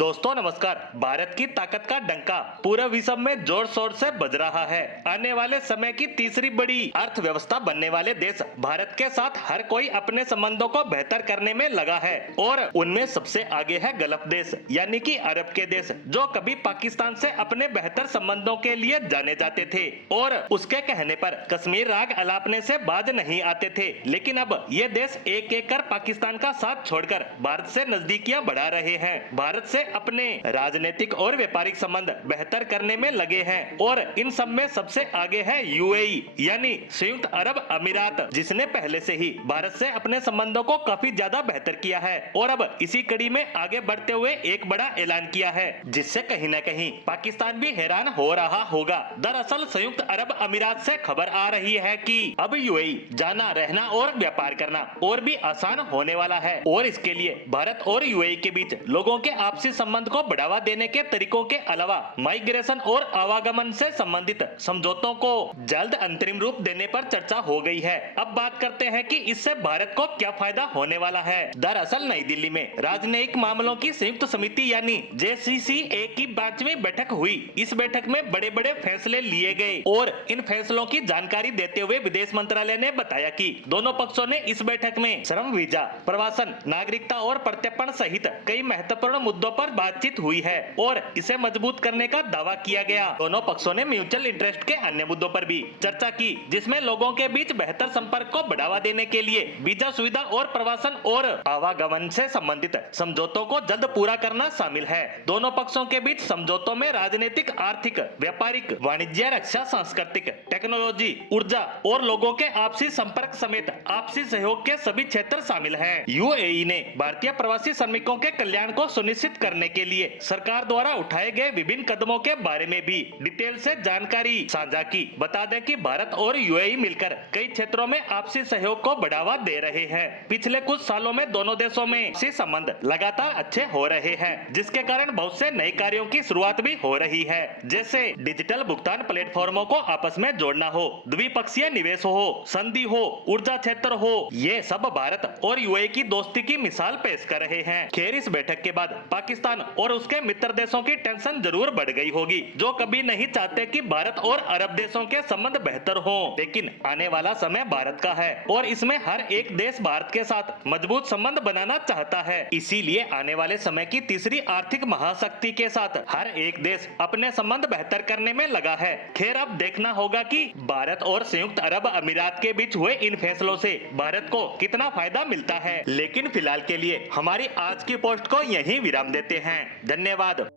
दोस्तों नमस्कार। भारत की ताकत का डंका पूरे विश्व में जोर शोर से बज रहा है। आने वाले समय की तीसरी बड़ी अर्थव्यवस्था बनने वाले देश भारत के साथ हर कोई अपने संबंधों को बेहतर करने में लगा है और उनमें सबसे आगे है गल्फ देश यानी कि अरब के देश, जो कभी पाकिस्तान से अपने बेहतर संबंधों के लिए जाने जाते थे और उसके कहने पर कश्मीर राग अलापने से बाज नहीं आते थे। लेकिन अब ये देश एक एक कर पाकिस्तान का साथ छोड़कर भारत से नजदीकियां बढ़ा रहे हैं, भारत से अपने राजनीतिक और व्यापारिक संबंध बेहतर करने में लगे हैं और इन सब में सबसे आगे है यूएई यानी संयुक्त अरब अमीरात, जिसने पहले से ही भारत से अपने संबंधों को काफी ज्यादा बेहतर किया है और अब इसी कड़ी में आगे बढ़ते हुए एक बड़ा ऐलान किया है जिससे कहीं न कहीं पाकिस्तान भी हैरान हो रहा होगा। दरअसल संयुक्त अरब अमीरात से खबर आ रही है कि अब यूएई जाना, रहना और व्यापार करना और भी आसान होने वाला है और इसके लिए भारत और यूएई के बीच लोगों के आपसी संबंध को बढ़ावा देने के तरीकों के अलावा माइग्रेशन और आवागमन से संबंधित समझौतों को जल्द अंतरिम रूप देने पर चर्चा हो गई है। अब बात करते हैं कि इससे भारत को क्या फायदा होने वाला है। दरअसल नई दिल्ली में राजनयिक मामलों की संयुक्त समिति यानी JCCA की 5वीं बैठक हुई। इस बैठक में बड़े बड़े फैसले लिए गए और इन फैसलों की जानकारी देते हुए विदेश मंत्रालय ने बताया कि दोनों पक्षों ने इस बैठक में श्रम वीजा, प्रवासन, नागरिकता और प्रत्यर्पण सहित कई महत्वपूर्ण मुद्दों पर बातचीत हुई है और इसे मजबूत करने का दावा किया गया। दोनों पक्षों ने म्यूचुअल इंटरेस्ट के अन्य मुद्दों पर भी चर्चा की, जिसमें लोगों के बीच बेहतर संपर्क को बढ़ावा देने के लिए वीजा सुविधा और प्रवासन और आवागमन से संबंधित समझौतों को जल्द पूरा करना शामिल है। दोनों पक्षों के बीच समझौतों में राजनीतिक, आर्थिक, व्यापारिक, वाणिज्य, रक्षा, सांस्कृतिक, टेक्नोलॉजी, ऊर्जा और लोगों के आपसी संपर्क समेत आपसी सहयोग के सभी क्षेत्र शामिल हैं। यूएई ने भारतीय प्रवासी श्रमिकों के कल्याण को सुनिश्चित करने के लिए सरकार द्वारा उठाए गए विभिन्न कदमों के बारे में भी डिटेल से जानकारी साझा की। बता दें कि भारत और यूएई मिलकर कई क्षेत्रों में आपसी सहयोग को बढ़ावा दे रहे हैं। पिछले कुछ सालों में दोनों देशों में आपसी संबंध लगातार अच्छे हो रहे हैं, जिसके कारण बहुत से नए कार्यों की शुरुआत भी हो रही है, जैसे डिजिटल भुगतान प्लेटफॉर्मों को आपस में जोड़ना हो, द्विपक्षीय निवेश हो, संधि हो, ऊर्जा क्षेत्र हो। ये सब भारत और यूएई की दोस्ती की मिसाल पेश कर रहे हैं। खैर, इस बैठक के बाद पाकिस्तान और उसके मित्र देशों की टेंशन जरूर बढ़ गई होगी, जो कभी नहीं चाहते कि भारत और अरब देशों के संबंध बेहतर हों। लेकिन आने वाला समय भारत का है और इसमें हर एक देश भारत के साथ मजबूत संबंध बनाना चाहता है। इसीलिए आने वाले समय की तीसरी आर्थिक महाशक्ति के साथ हर एक देश अपने संबंध बेहतर करने में लगा है। खैर, अब देखना होगा कि भारत और संयुक्त अरब अमीरात के बीच हुए इन फैसलों से भारत को कितना फायदा मिलता है। लेकिन फिलहाल के लिए हमारी आज की पोस्ट को यहीं विराम देते हैं। धन्यवाद।